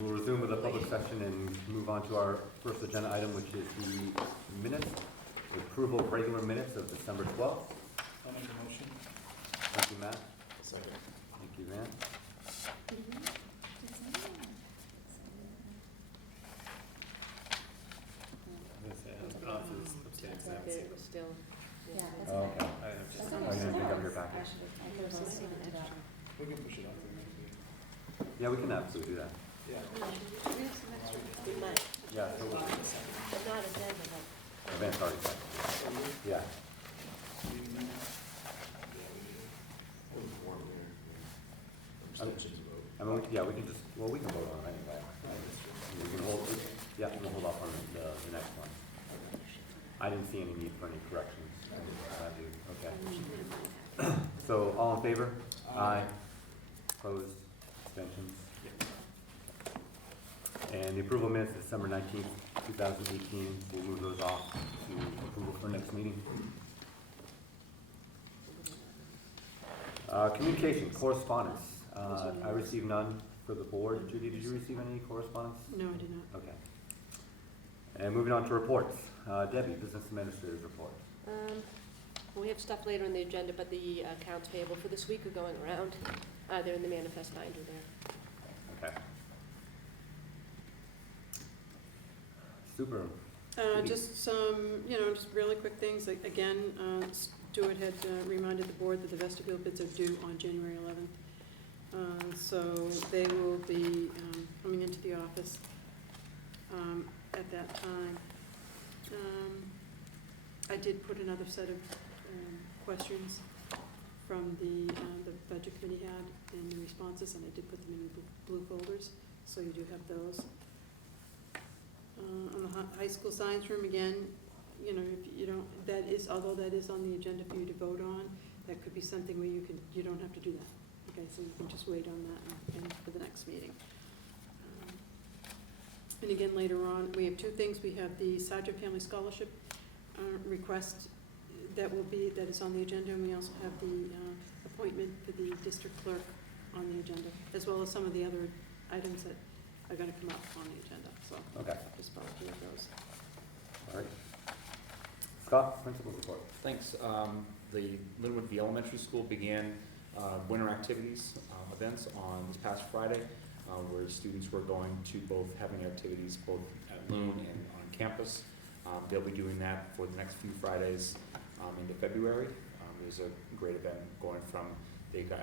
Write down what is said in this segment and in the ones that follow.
We'll resume with a public session and move on to our first agenda item, which is the minutes, the approval of regular minutes of December 12th. I'll make a motion. Thank you, Matt. Second. Thank you, Van. It was still. Yeah, that's Oh, okay. okay. That's Oh, you didn't pick up your I package? should have seen it. We can push it off the next meeting. Yeah, we can absolutely do that. Yeah. We might, Yeah, so but not agenda, but. Van's already said. Yeah. I mean, yeah, we can just, well, we can vote on it anyway. We can hold, yeah, we'll hold off on the next one. I didn't see any need for any corrections. I do, okay. So, all in favor? Aye. Opposed? Abstentions? And the approval minutes of December 19th, 2018, we'll move those off to approval for next meeting. Communication, correspondence. I received none for the board. Judy, did you receive any correspondence? No, I did not. Okay. And moving on to reports. Debbie, Business Administrator's report. We have stuff later on the agenda, but the accounts payable for this week are going around. They're in the manifest binder there. Okay. Super. Just some, just really quick things. Like, again, Stuart had reminded the board that the vestibule bids are due on January 11th. So they will be coming into the office at that time. I did put another set of questions from the budget committee had and the responses, and I did put them in the blue folders, so you do have those. On the high school science room, again, if you don't, although that is on the agenda for you to vote on, that could be something where you don't have to do that. Okay, so you can just wait on that and for the next meeting. And again, later on, we have two things. We have the Sergeant Family Scholarship request that is on the agenda, and we also have the appointment for the district clerk on the agenda, as well as some of the other items that are gonna come up on the agenda, so. Okay. Just follow through with those. All right. Scott, Principal's report. Thanks. The Lin-Wood, the elementary school, began winter activities events on this past Friday, where students were going to both having activities both at Loon and on campus. They'll be doing that for the next few Fridays into February. There's a great event going from,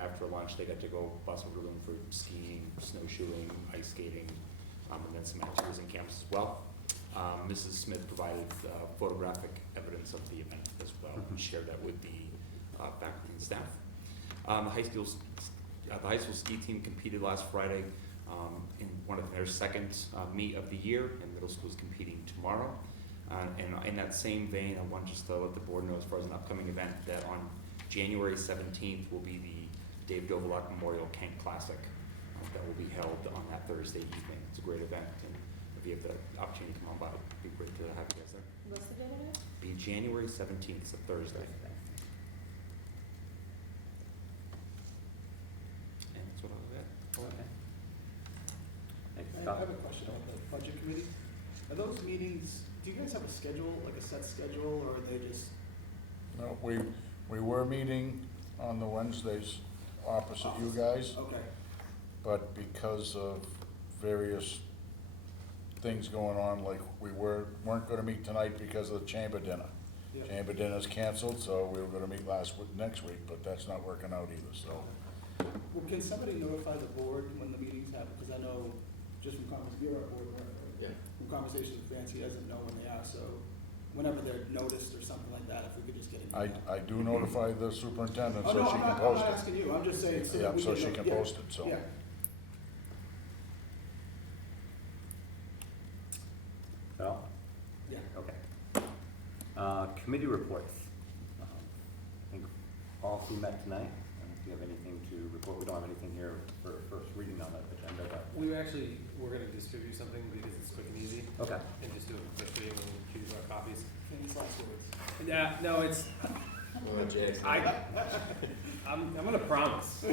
after lunch, they got to go bus over to Loon for skiing, snowshoeing, ice skating, and then some activities on campus as well. Mrs. Smith provided photographic evidence of the event as well, and shared that with the faculty and staff. The high school ski team competed last Friday in one of their second meet of the year, and middle school is competing tomorrow. And in that same vein, I want just to let the board know, as far as an upcoming event, that on January 17th will be the Dave Dovalak Memorial Kent Classic that will be held on that Thursday evening. It's a great event, and if you have the opportunity to come on by, it'd be great to have you guys there. What's the date of it? Be January 17th, it's a Thursday. And that's what I'll add. Okay. Thank you, I Scott. have a question about the budget committee. Are those meetings, do you guys have a schedule, like a set schedule, or are they just? No, we were meeting on the Wednesdays opposite you guys, Okay. but because of various things going on, like we weren't gonna meet tonight because of the chamber dinner. Yeah. Chamber dinner's canceled, so we were gonna meet next week, but that's not working out either, so. Well, can somebody notify the board when the meetings happen? Because I know, just from conversations, you're our board, right? Yeah. From conversations with Vance, he doesn't know when they are, so whenever they're noticed or something like that, if we could just get an email. I do notify the superintendent Oh, so no, she I'm can not post it. asking you, I'm just saying. So Yeah, that we so can she know- can yeah, post it, so. Yeah. Val? Yeah. Okay. Committee reports. I think all three met tonight. Do you have anything to report? We don't have anything here for first reading on the agenda, but. We're going to distribute something because it's quick and easy, Okay. and just do a quick reading when we choose our copies. Famous last words. Yeah, no, it's, I'm going to promise.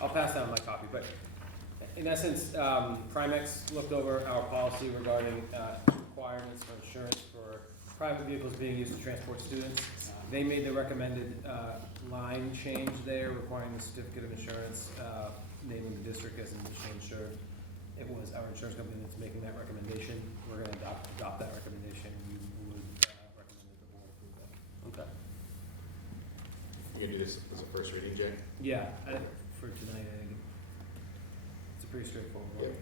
I'll pass down my copy, but in essence, Primex looked over our policy regarding requirements for insurance for private vehicles being used to transport students. They made the recommended line change there, requiring the certificate of insurance, naming the district as an additional insured. It was our insurance company that's making that recommendation. We're gonna adopt that recommendation. We would recommend that the board approve that. Okay. You gonna do this as a first reading, Jay? Yeah, for tonight, I think it's a pretty straightforward one.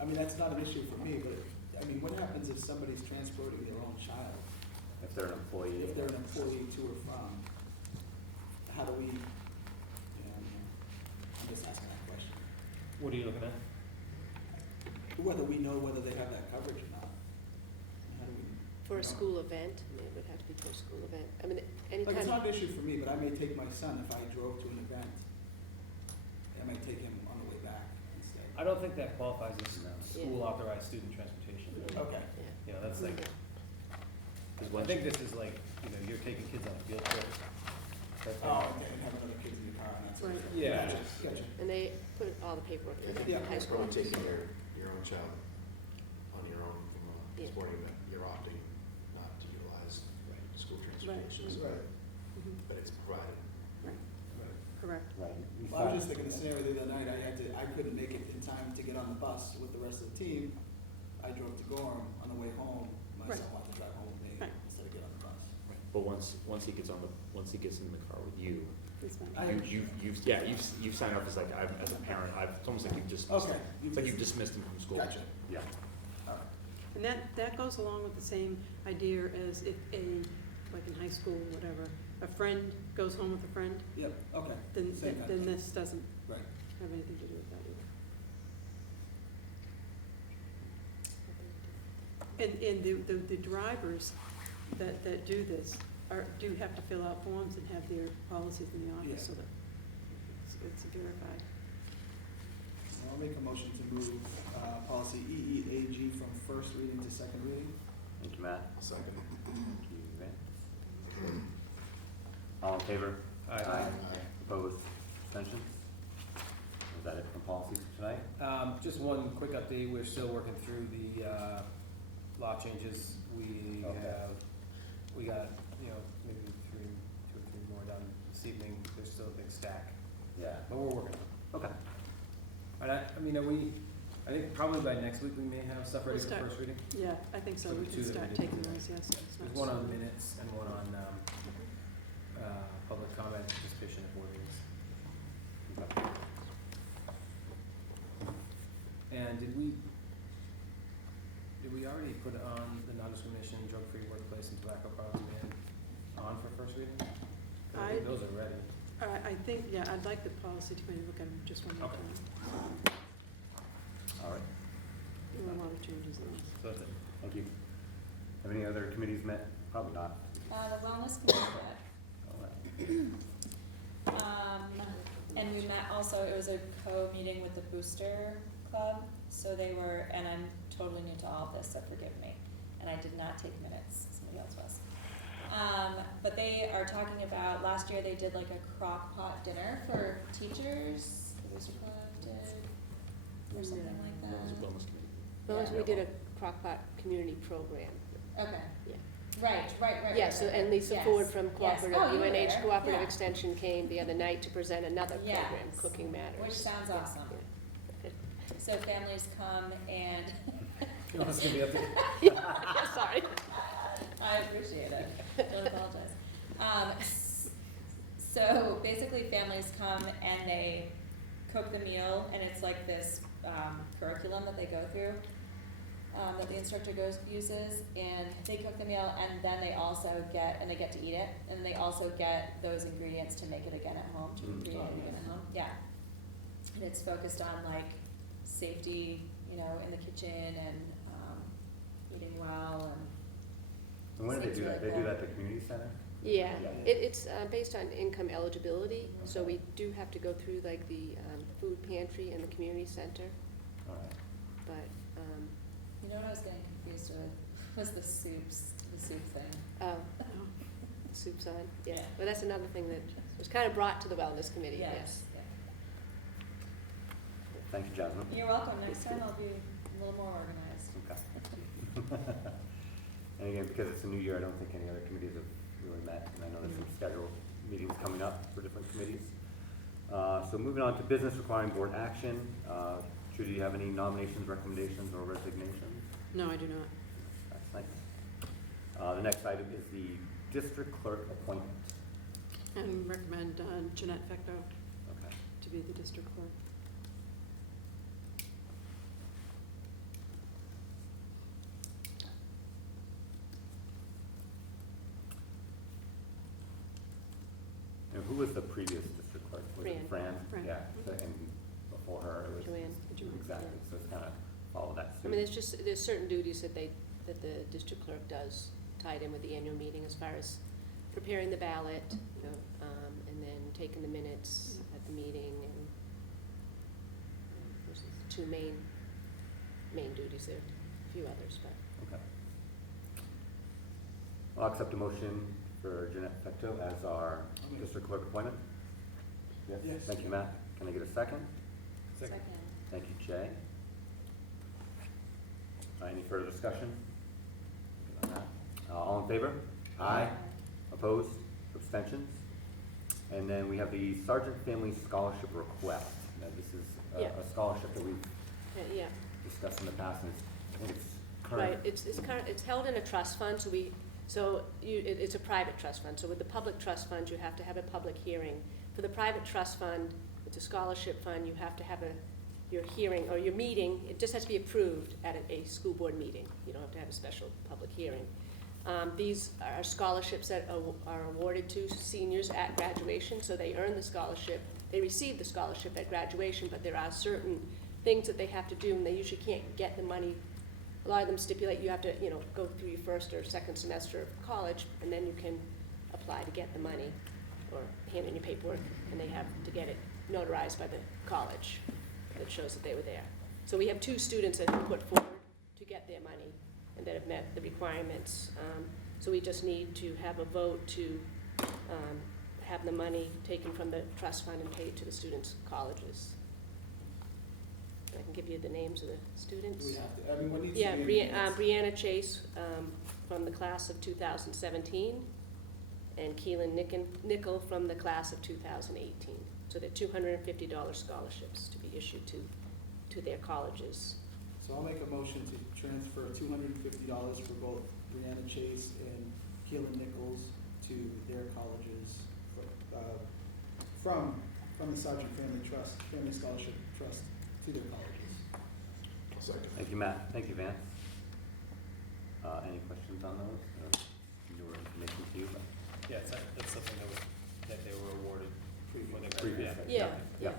I mean, that's not an issue for me, but, I mean, what happens if somebody's transporting their own child? If they're an employee. If they're an employee to or from, how do we, you know, I'm just asking that question. What are you looking at? Whether we know whether they have that coverage or not. How do we? For a you know? school event, I mean, it would have to be for a school event. I mean, Like, it's anytime, not an issue for me, but I may take my son if I drove to an event. I might take him on the way back instead. I don't think that qualifies as No. school authorized student transportation. Okay. yeah. You know, that's like, Because I once, think this is like, you know, you're taking kids on a field trip. That's Oh, like- okay, and have other kids in the car and that's. Right. Yeah. Gotcha. And they put all the paperwork in Yeah. high school. When taking your own child on your own from a Yeah. sporting event, you're opting not to utilize school transportation. Right. Mhm. But it's provided. Correct. Right. We Well, I was filed- just thinking the scenario the other night, I couldn't make it in time to get on the bus with the rest of the team. I drove to Gorham on the way home, my Right. son wanted to drive home with me Right. instead of get on the bus. but once he gets in the car with you, It's fine. you've signed up as like, as a parent, it's almost like you've dismissed Okay. him. It's like you've dismissed him from school. Gotcha. Yeah. All right. And that goes along with the same idea as if like in high school, whatever, a friend goes home with a friend, Yep, okay. then, Same kind of then thing. this doesn't Right. have anything to do with that either. And the drivers that do this do have to fill out forms and have their policies in the Yeah. office so that it's verified. I'll make a motion to move policy EEAG from first reading to second reading. Thank you, Matt. Second. Thank you, Vince. All in favor? Aye. Opposed? Abstentions? Is that it from policies for tonight? Just one quick update, we're still working through the law changes. We got, you know, maybe two or three more done this evening. There's still a big stack, Yeah. but we're working on it. Okay. And I think probably by next week we may have stuff ready We'll for start. first reading. Yeah, I think so, So we the can two that start we did taking today. those, yes. It's There's not one on so- minutes and one on public comment, participation at board meetings. Okay. And did we already put on the non-discrimination, drug-free workplace and tobacco products ban on for first reading? I think those are ready. I think, yeah, I'd like the policy committee to look at them just one more Okay. time. All right. There were a lot of changes in this. So that's it. Thank you. Have any other committees met? Probably not. The wellness committee met. All right. And we met also, it was a co-meeting with the Booster Club, so they were, and I'm totally new to all of this, so forgive me. And I did not take minutes, somebody else was. But they are talking about, last year they did like a crock pot dinner for teachers, the Booster Club did, or something like That was a that. wellness committee. Those, Yeah. we did a crockpot community program. Okay. Yeah. Right. Yeah, so, and Lisa Yes. Ford from Yes. Cooperative, Oh, you were UNH there. Cooperative Yeah. Extension came the other night to present another program, Yes. Cooking Matters. Which sounds Yeah, awesome. yeah. So families come and You know what's gonna be up there? Yeah, sorry. I appreciate it. Don't apologize. So basically, families come and they cook the meal, and it's like this curriculum that they go through, that the instructor uses, and they cook the meal, and then they also get to eat it, and they also get those ingredients to make it again at home, to recreate it again at home, yeah. And it's focused on like safety, you know, in the kitchen, and eating well, And when do they do that? They do that at the community center? Yeah, Yeah. it's based on income eligibility, so we do have to go through like the food pantry and the community center, All right. but, you know what I was getting confused with, was the soup thing. oh, soup's on, yeah. Yeah. But that's another thing that was kind of brought to the wellness committee, yes. Yeah. Thank you, Jasmine. You're welcome, next time I'll be a little more organized. Okay. And again, because it's a new year, I don't think any other committees have really met, and I know there's some scheduled meetings coming up for different committees. So moving on to business requiring board action. Judy, do you have any nominations, recommendations, or resignations? No, I do not. That's nice. The next item is the district clerk appointment. And recommend Jeanette Fecto Okay. to be the district clerk. And who was the previous district clerk? Was it Fran. Fran? Fran. Yeah, so, and before her, it was. Joanne. Exactly, so it's kind of follow that I suit. mean, there's certain duties that the district clerk does tied in with the annual meeting as far as preparing the ballot, you know, and then taking the minutes at the meeting, and those are the two main duties there, a few others, but. Okay. I'll accept a motion for Jeanette Fecto as our district clerk appointment. Yes? Yes. Thank you, Matt. Can I get a second? Second. Thank you, Jay. Any further discussion? Good on that. All in favor? Aye. Opposed? Abstentions? And then we have the Sergeant Family Scholarship request. Now, this is Yeah. a scholarship that we've Yeah, discussed in the past, and I think it's current. right, it's held in a trust fund, it's a private trust fund, so with the public trust fund, you have to have a public hearing. For the private trust fund, it's a scholarship fund, you have to have your hearing, or your meeting, it just has to be approved at a school board meeting. You don't have to have a special public hearing. These are scholarships that are awarded to seniors at graduation, so they earn the scholarship, they receive the scholarship at graduation, but there are certain things that they have to do, and they usually can't get the money. A lot of them stipulate you have to, you know, go through your first or second semester of college, and then you can apply to get the money, or hand in your paperwork, and they have to get it notarized by the college that shows that they were there. So we have 2 students that have put forward to get their money and that have met the requirements. So we just need to have a vote to have the money taken from the trust fund and paid to the students' colleges. I can give you the names of the students. Do we have to, I mean, what needs to be Yeah, in the minutes? Brianna Chase from the class of 2017, and Keelan Nickel from the class of 2018. So they're $250 scholarships to be issued to their colleges. So I'll make a motion to transfer $250 for both Brianna Chase and Keelan Nichols to their colleges from the Sergeant Family Scholarship Trust to their colleges. I'll second. Thank you, Matt. Thank you, Vance. Any questions on those? Newer information to you, but Yeah, that's something that they were awarded before they previous. graduated. Yeah.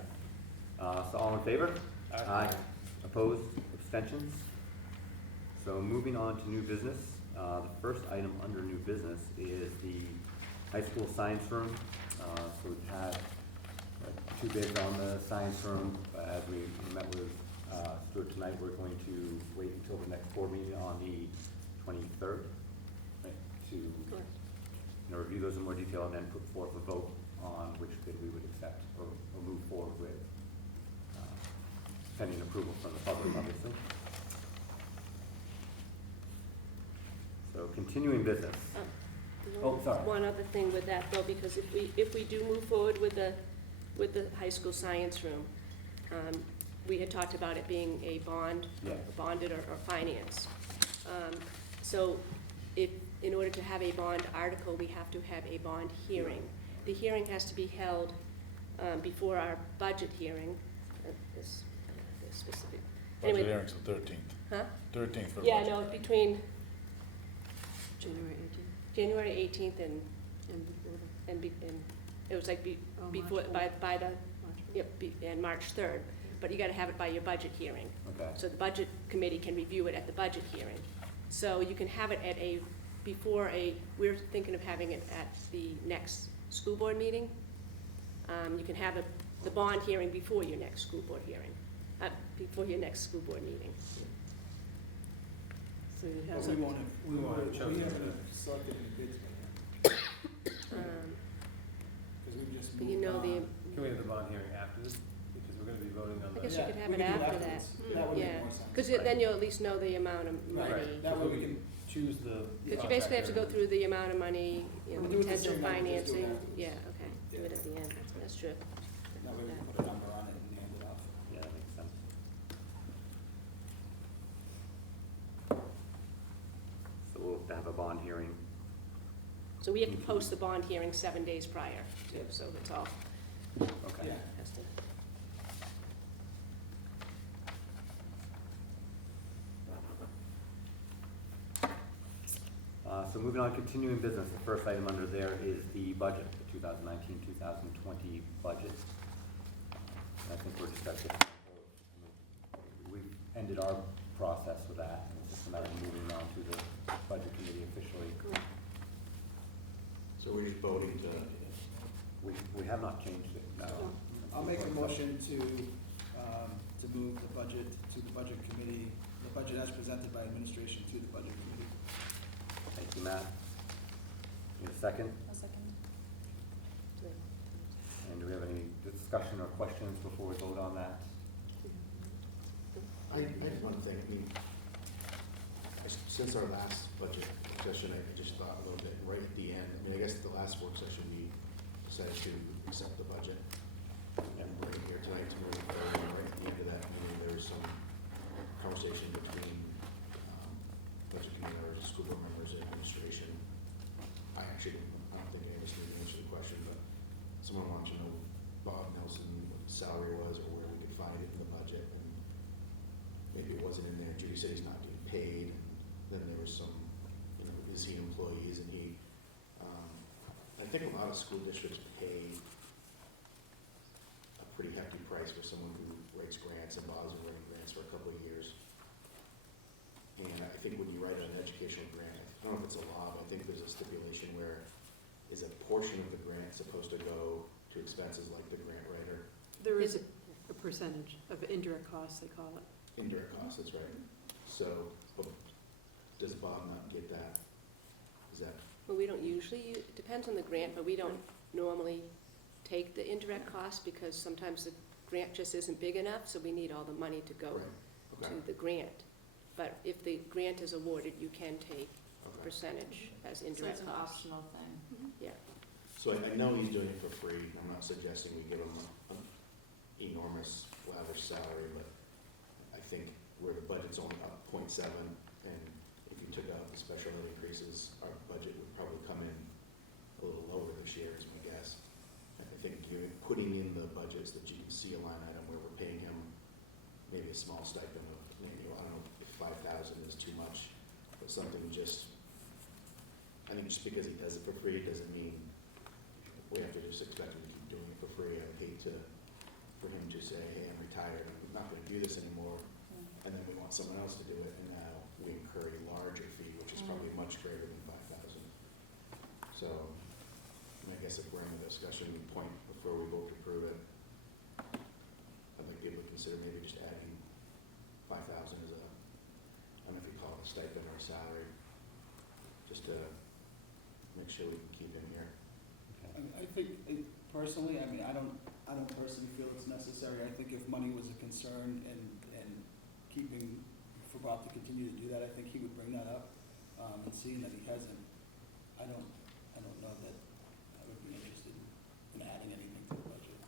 So all in favor? Aye. Opposed? Abstentions? So moving on to new business. The first item under new business is the high school science room. So we've had 2 bids on the science room. As we met with Stuart tonight, we're going to wait until the next board meeting on the 23rd, right, to review those in more detail and then put forth a vote on which bid we would accept or move forward with, pending approval from the public, obviously. So continuing business. Oh, sorry. One other thing with that though, because if we do move forward with the high school science room, we had talked about it being a bond, Yeah. bonded or financed. So in order to have a bond article, we have to have a bond hearing. The hearing has to be held before our budget hearing, this specific. Budget Anyway, hearing's the 13th. huh? 13th for the Yeah, budget. no, between January 18th, January 18th and, and before the and it was like March before, 3rd. by the, March. yep, and March 3rd. But you gotta have it by your budget hearing. Okay. So the budget committee can review it at the budget hearing. So you can have it we're thinking of having it at the next school board meeting. You can have the bond hearing before your next school board hearing, before your next school board meeting. So you But have, we won't we won't have we chosen haven't the- selected any bids by yet, Um, because we just But moved you know, on. Can we have the bond hearing after this? Because we're gonna be voting on I the. guess you Yeah, could have we it can do after that. afterwards. That would make Yeah, more sense. because then you'll at least know the amount of Right. money. That way we can, choose the. Because you basically have to go through the amount of money, We'll do it the potential same night, we'll just do it financing. afterwards. Yeah, okay, do Yeah. it at the end, that's true. that way we can put a number on it and hand it off. Yeah, that makes sense. So we'll have a bond hearing. So we have to post the bond hearing 7 days prior, too, so it's all, Okay. Yeah. has to. So moving on, continuing business, the first item under there is the budget, the 2019-2020 budget. I think we're discussing, we've ended our process with that, and it's just a matter of moving on to the budget committee officially. So we're just voting to, We have not changed it, no. I'll make a motion to move the budget to the budget committee, the budget as presented by administration to the budget committee. Thank you, Matt. Need a second? I'll second. And do we have any discussion or questions before we vote on that? I had one thing, I mean, since our last budget session, I just thought a little bit right at the end, I mean, I guess the last work session, we decided to accept the budget. And right here tonight, tomorrow, right at the end of that meeting, there was some conversation between budget committee members, school board members, and administration. I don't think any of us need to answer the question, but someone wanted to know Bob Nelson, what the salary was, or where we could find it in the budget, and maybe it wasn't in there. Judy said he's not getting paid, and then there was some, is he employees, and he, I think a lot of school districts pay a pretty hefty price for someone who writes grants, and Bob's been writing grants for a couple of years. And I think when you write an educational grant, I don't know if it's a law, but I think there's a stipulation where is a portion of the grant supposed to go to expenses like the grant writer? there is a percentage of indirect costs, they call it. Indirect costs, that's right. So, but does Bob not get that? Is that, Well, we don't usually, it depends on the grant, but we don't normally take the indirect cost because sometimes the grant just isn't big enough, so we need all the money to go right, to okay, the grant. But if the grant is awarded, you can take a okay. percentage as So indirect it's an cost. optional thing. Yeah, So I know he's doing it for free, I'm not suggesting we give him an enormous lavish salary, but I think where the budget's only up 0.7, and if you took out the special ed increases, our budget would probably come in a little lower this year, is my guess. I think putting in the budgets that you can see a line item where we're paying him maybe a small stipend of, maybe, I don't know if 5,000 is too much, but something just, I think just because he does it for free doesn't mean we have to just expect him to keep doing it for free. I'd hate for him to say, hey, I'm retired, I'm not gonna do this anymore, and then we want someone else to do it, and now we incur a larger fee, which is probably much greater than 5,000. So, and I guess if we're in a discussion point before we vote to approve it, I'd like people to consider maybe just adding 5,000 as a, I don't know if you call it a stipend or a salary, just to make sure we can keep him here. I think, personally, I mean, I don't personally feel it's necessary. I think if money was a concern and keeping, for Bob to continue to do that, I think he would bring that up. And seeing that he hasn't, I don't know that I would be interested in adding anything to the budget.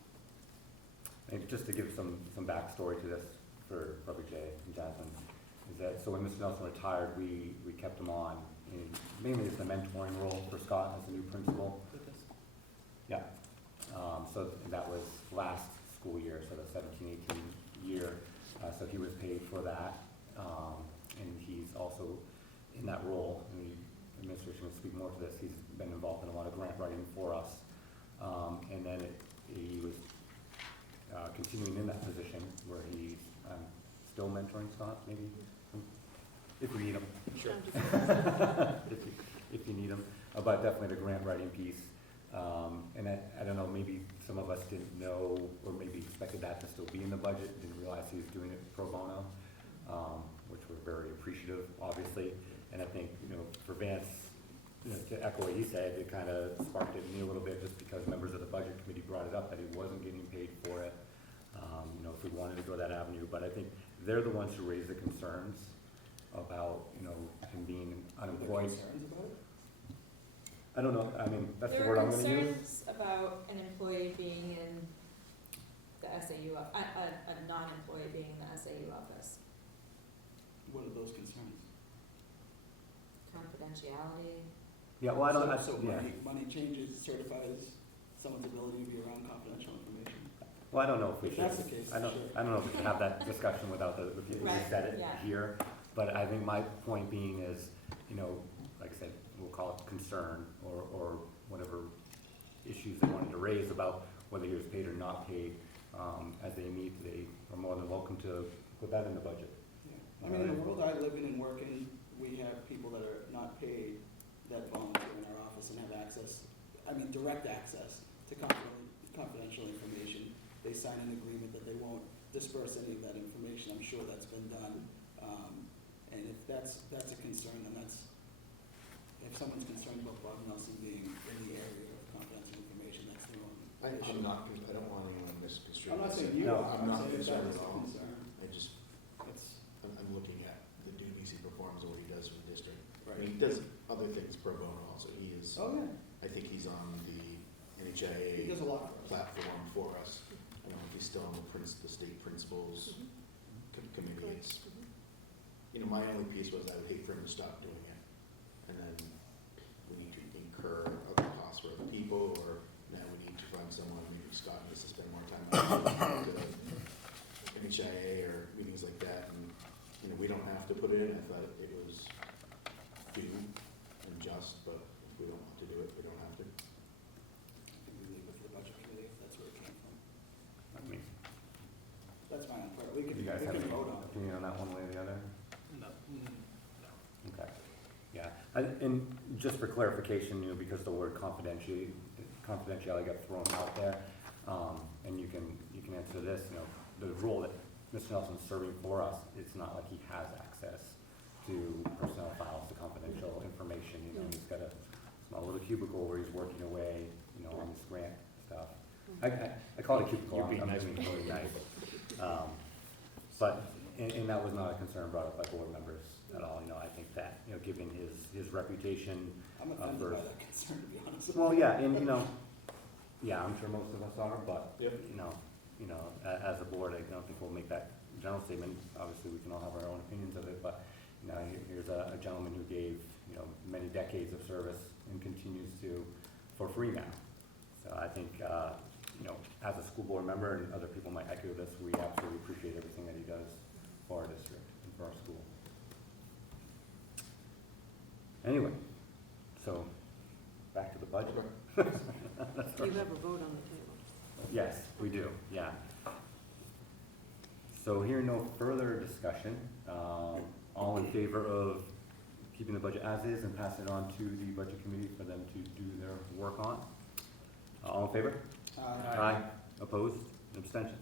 And just to give some backstory to this for probably Jay and Jasmine, is that, so when Mr. Nelson retired, we kept him on, in mainly as the mentoring role for Scott as the new principal. Yeah. So that was last school year, so the 17-18 year, so he was paid for that. And he's also in that role, and the administration will speak more to this, he's been involved in a lot of grant writing for us. And then he was continuing in that position where he's still mentoring Scott, maybe, if we need him. Sure. If you need him, but definitely the grant writing piece. And I don't know, maybe some of us didn't know, or maybe expected that to still be in the budget, didn't realize he was doing it pro bono, which we're very appreciative, obviously. And I think, for Vance, to echo what he said, it kind of sparked it in me a little bit, just because members of the budget committee brought it up, that he wasn't getting paid for it. If we wanted to go that avenue, but I think they're the ones who raised the concerns about, him being unemployed. Concerns about it? I don't know, I mean, that's the There word were I'm gonna use. concerns about an employee being in the SAU, a non-employee being in the SAU office. What are those concerns? Confidentiality. Yeah, well, I don't, So yeah. money changes certifies someone's ability to be around confidential information. Well, I don't know if we If should, that's the case, I don't, sure. I don't know if we should have that discussion without the people who Right, said it yeah. here. But I think my point being is, like I said, we'll call it concern or whatever issues they wanted to raise about whether he was paid or not paid, as they meet, they are more than welcome to put that in the budget. Yeah. I mean, in the world I live in and work in, we have people that are not paid that volunteer in our office and have access, direct access to confidential information. They sign an agreement that they won't disperse any of that information. I'm sure that's been done. And if that's a concern, then if someone's concerned about Bob Nelson being in the area of confidential information, that's their own issue. I don't want anyone misconstrued. I'm not saying you No, are, I'm not saying if concerned that's at a all. concern. I'm looking at the duties he performs and what he does for the district. Right. He does other things pro bono also. He is, Oh, yeah, I think he's on the he NHIA does a lot for us. platform for us. I don't know if he's still on the state principals committee. It's, my only piece was I would hate for him to stop doing it. And then we need to incur other costs for other people, or now we need to find someone, maybe Scott needs to spend more time on the NHIA or meetings like that. And, we don't have to put it in. I thought it was due and just, but if we don't want to do it, we don't have to. I think we leave it for the budget committee if that's where it came from. I mean, That's my own part. We do can you guys have vote any on it. opinion on that one way or the other? No. Okay, yeah, and just for clarification, because the word confidentiality got thrown out there, and you can answer this, the role that Mr. Nelson's serving for us, it's not like he has access to personnel files, to confidential information, he's got a small little cubicle where he's working away, on this grant stuff. I call it a cubicle, You're being I'm nice. being really nice. But, and that was not a concern brought up by board members at all, I think that, given his reputation. I'm offended by that concern, to be honest. Well, yeah, and, yeah, I'm sure most of us are, but, Yep. as a board, I don't think we'll make that general statement. Obviously, we can all have our own opinions of it, but, here's a gentleman who gave, many decades of service and continues to for free now. So I think, as a school board member, and other people might echo this, we absolutely appreciate everything that he does for our district and for our school. Anyway, so, back to the budget. You have a vote on the table. Yes, we do, yeah. So here, no further discussion. All in favor of keeping the budget as is and passing it on to the budget committee for them to do their work on? All in favor? Aye. Opposed? Abstentions?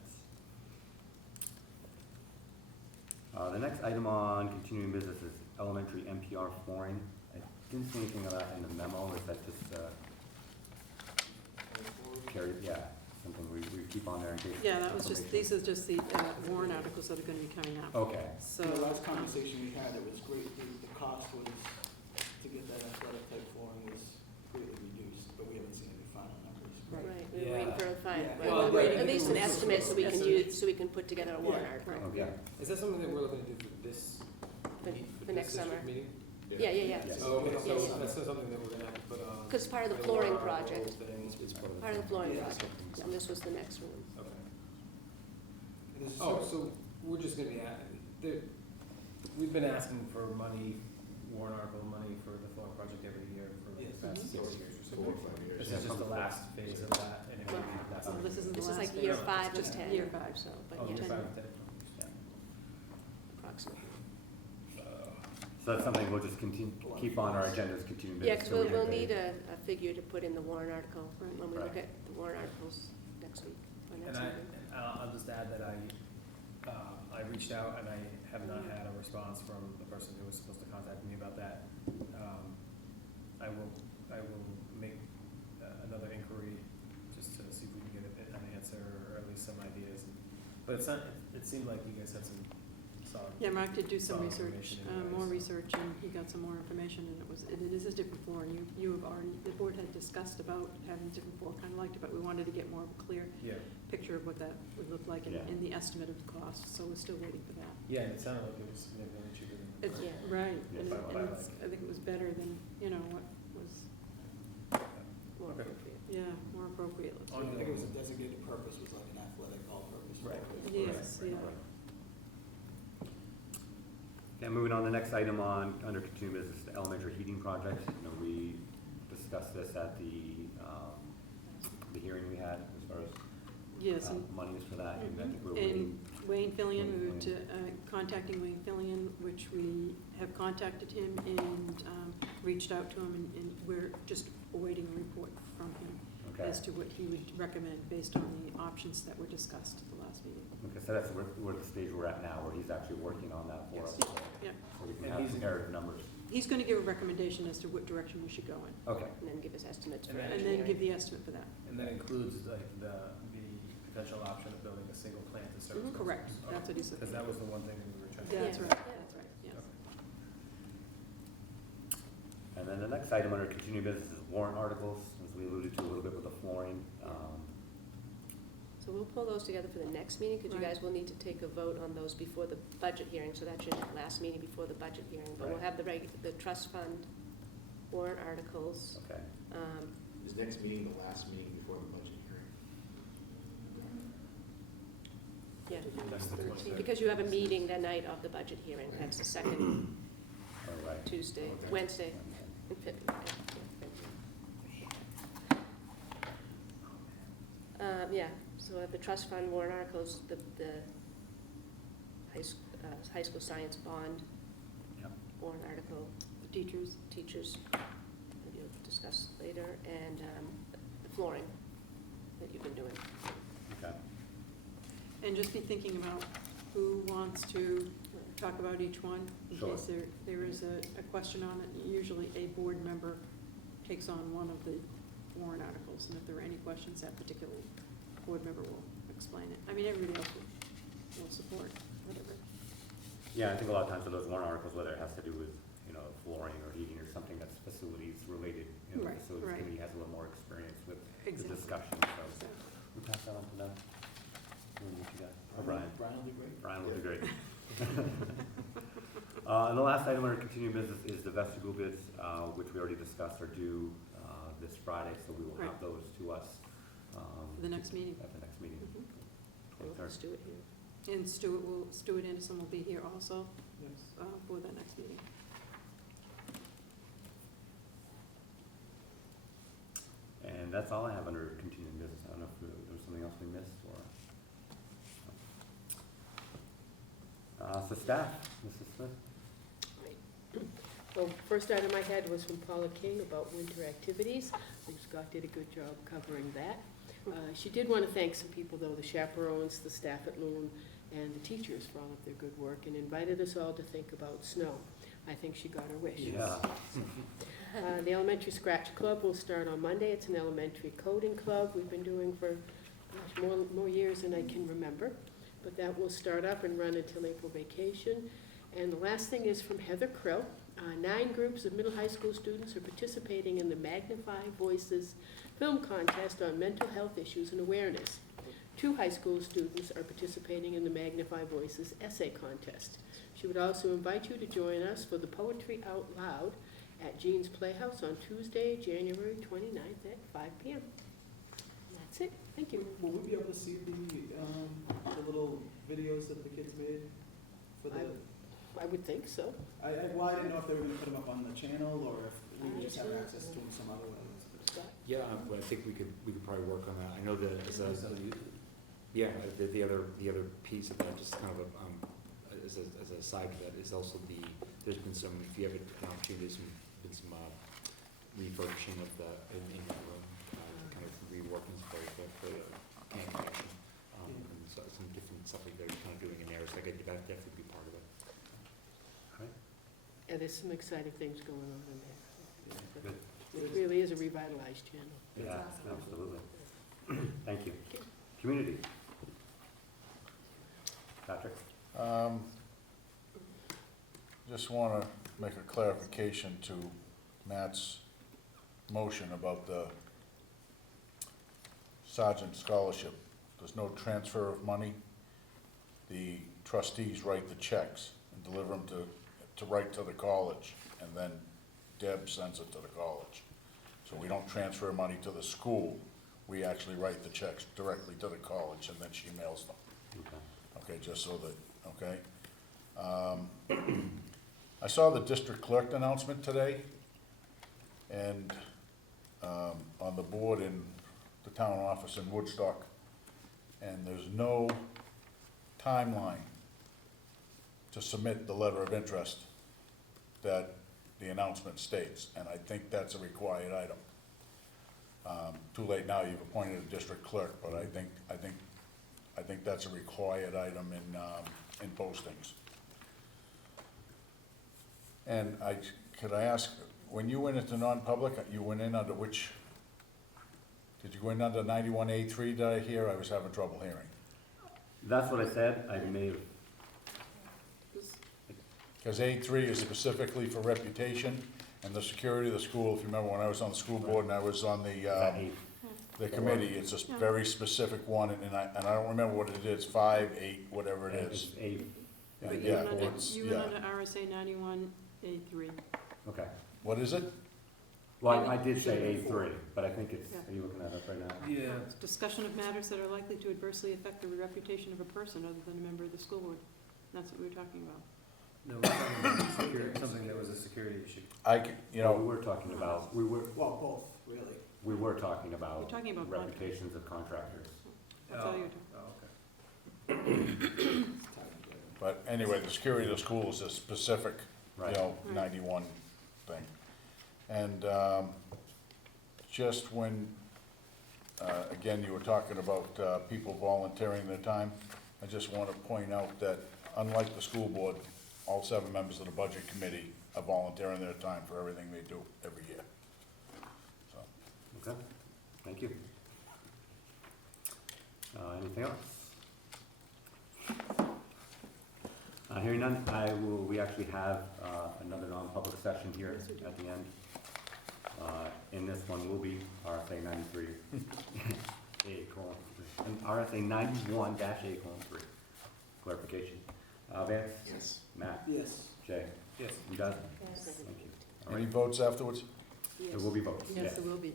The next item on continuing business is elementary NPR flooring. I didn't see anything of that in the memo. Is that just carried, something we keep on there in case? Yeah, that was just, information. these are just the warrant articles that are gonna be coming out. Okay, So, The last conversation we had, it was great, the cost was, to get that athletic type flooring was greatly reduced, but we haven't seen any final numbers. Right. Right, we were waiting for a fine, Yeah. well, Well, we're yeah, at least an it was- estimate so we can Estimate. use, so we can put together a warrant Yeah. article okay. Is that something that we're looking to do for this? for next summer. district meeting? Yeah, yeah, yeah. Yes. Oh, okay, Yeah, so yeah. that's not something that we're gonna have to put on. Because part of the like, flooring warrant project, article thing. It's part of part of the flooring Yeah. project, and this was the next one. Okay. This is Oh, so- so we're just gonna be, we've been asking for money, warrant article money for the flooring project every year for like the past 6 years or so. 4 or 5 years. This is just the last phase of that, and it may be the last. Well, this isn't the This is last like phase. year No, 5 it's to just 10. Year 5, So, but Oh, yes, year 5, 10, yeah. approximately. So that's something we'll just continue, keep on our agendas, continue Yeah, business. because we'll need a figure to put in the warrant article Right. when we look Right. at the warrant articles next week, or And next I, meeting. I'll just add that I reached out and I have not had a response from the person who was supposed to contact me about that. I will make another inquiry just to see if we can get an answer or at least some ideas. But it's not, it seemed like you guys had some solid. Yeah, Mark did do some Solid research, information anyways. more research, and he got some more information, and it is a different floor, and you have already, the board had discussed about having a different floor, kind of liked it, but we wanted to get more of a clear Yeah, picture of what that would look like Yeah. in the estimate of the cost, so we're still waiting for that. yeah, and it sounded like it was significantly cheaper than. It's, Yeah. right, Yeah, and by it's, I think it was better than, what was, More Okay. appropriate. yeah, more appropriate, let's I think say. it was a designated purpose, was like an athletic all-purpose. Right. Yes, Right, yeah. right. Okay, moving on, the next item under continuing business, the elementary heating project. We discussed this at the hearing we had as far as Yes, and monies for that, and I think we're And waiting. Wayne Fillion, we were Wayne. contacting Wayne Fillion, which we have contacted him and reached out to him, and we're just awaiting a report from him Okay, as to what he would recommend based on the options that were discussed at the last meeting. okay, so that's where the stage we're at now, where he's actually working on that for us. Yes. Yeah. So we can And have he's- comparative numbers. He's gonna give a recommendation as to what direction we should go in, Okay, And then give us estimates for And then- and then give engineering. the estimate for that. And that includes like the potential option of building a single plant to service. Correct, that's what he said. Because that was the one thing we were trying to. That's Yeah. right, that's right, yes. and then the next item under continuing business is warrant articles, as we alluded to a little bit with the flooring. So we'll pull those together for the next meeting, because you Right. guys will need to take a vote on those before the budget hearing, so that's your last meeting before the budget hearing. But we'll Right. have the trust fund warrant articles. Okay, Is next meeting the last meeting before the budget hearing? Yeah, That's the 23rd. because you have a meeting the night of the budget hearing, that's the second all right. Tuesday, Okay. Wednesday in February. Yeah, so the trust fund warrant articles, the high school science bond Yep. warrant article, The teachers, teachers, that you'll discuss later, and the flooring that you've been doing. Okay, and just be thinking about who wants to talk about each one, in Sure. case there is a question on it. Usually a board member takes on one of the warrant articles, and if there are any questions, that particular board member will explain it. I mean, everybody else will support whatever. yeah, I think a lot of times with those warrant articles, whether it has to do with, flooring or heating or something that's facilities related, the Right, facilities right. committee has a little more experience with the Exactly. discussion, so. So, We pass that on to them. What you got? Oh, Brian. Brian will do great. Brian will do great. And the last item under continuing business is the vestibule bids, which we already discussed are due this Friday, so we will have Right. those to us. For the next meeting. At the next meeting. Mhm. We'll 23rd. just do it here. And Stuart Anderson will be here also Yes. for that next meeting. And that's all I have under continuing business. I don't know if there was something else we missed or. So staff, Mrs. Smith? Well, first item I had was from Paula King about winter activities. I think Scott did a good job covering that. She did want to thank some people, though, the chaperones, the staff at Loon, and the teachers for all of their good work, and invited us all to think about snow. I think she got her wish. Yeah. The Elementary Scratch Club will start on Monday. It's an elementary coding club we've been doing for more years than I can remember. But that will start up and run until April vacation. And the last thing is from Heather Krill. 9 groups of middle high school students are participating in the Magnify Voices film contest on mental health issues and awareness. 2 high school students are participating in the Magnify Voices essay contest. She would also invite you to join us for the Poetry Out Loud at Jean's Playhouse on Tuesday, January 29th at 5 p.m. That's it. Thank you. Will we be able to see the little videos that the kids made for the? I would think so. Well, I didn't know if they were gonna put them up on the channel or if we would just have access to them some other way. Yeah, but I think we could probably work on that. I know that as a, yeah, the other piece of that, just kind of as a side to that, is also there's been some, if you have an opportunity, there's been some refurbishing of in that room, kind of reworking for the can connection, and so some different stuff like they're kind of doing in there, so I could definitely be part of it. Yeah, there's some exciting things going on in there. Good. It really is a revitalized channel. Yeah, absolutely. Thank you. Community. Patrick? Just want to make a clarification to Matt's motion about the sergeant scholarship. There's no transfer of money. The trustees write the checks and deliver them to write to the college, and then Deb sends it to the college. So we don't transfer money to the school. We actually write the checks directly to the college, and then she mails them. Okay. Okay, just so that, okay? I saw the district clerk announcement today, and on the board in the town office in Woodstock, and there's no timeline to submit the letter of interest that the announcement states, and I think that's a required item. Too late now, you've appointed a district clerk, but I think that's a required item in postings. And could I ask, when you went into non-public, you went in under which, did you go in under 91A3, did I hear? I was having trouble hearing. That's what I said. I may have. Because A3 is specifically for reputation and the security of the school. If you remember when I was on the school board and I was on the committee, it's a very specific one, and I don't remember what it is, 5, 8, whatever it is. But Yeah, you went under RSA 91A3. Okay. What is it? Well, I did say A3, but I think it's, Yeah. are you looking at it right now? Yeah. It's discussion of matters that are likely to adversely affect the reputation of a person other than a member of the school board. That's what we were talking about. No, we're talking about security, something that was a security issue. You No, know, we were talking about, Well, both, really. we were talking about We're talking about reputations of contractors. That's all you're talking. Oh, okay. but anyway, the security of the school is a specific, Right. 91 thing. And just when, again, you were talking about people volunteering their time, I just want to point out that unlike the school board, all 7 members of the budget committee are volunteering their time for everything they do every year. So, Okay, thank you. Anything else? Hearing none, we actually have another non-public session here Yes, we do. at the end. In this one will be RSA 93, and RSA 91-A:3. Clarification. Vance? Yes. Matt? Yes. Jay? Yes. You guys? Yes. Thank you. All any right, votes afterwards? there will be votes. Yes, there will be.